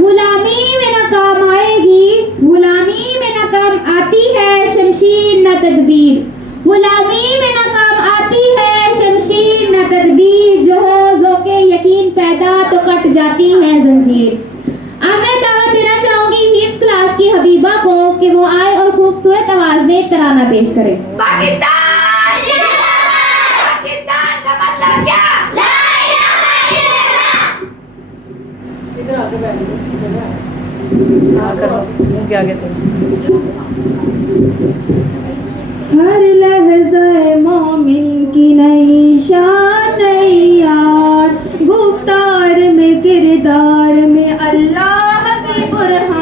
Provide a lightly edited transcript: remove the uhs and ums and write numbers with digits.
गुलामी में न काम आएगी, गुलामी में न काम आती है शमशीर न तदबीर, गुलामी में न काम आती है शमशीर न तदबीर, जो हो ज़ौक़े यकीन पैदा तो कट जाती है जंजीर। अब मैं दावत देना चाहूंगी हिफ्ज़ क्लास की हबीबा को कि वो आए और खूबसूरत आवाज में तराना पेश करे। पाकिस्तान जिंदाबाद, पाकिस्तान का मतलब क्या? ला इलाहा इल्लल्लाह। इधर आगे बैठ हाँ करो मुंह आगे करो। हर लहज़े मोमिन की नई शान नई याद, गुफ्तार में किरदार में अल्लाह की बुरहान।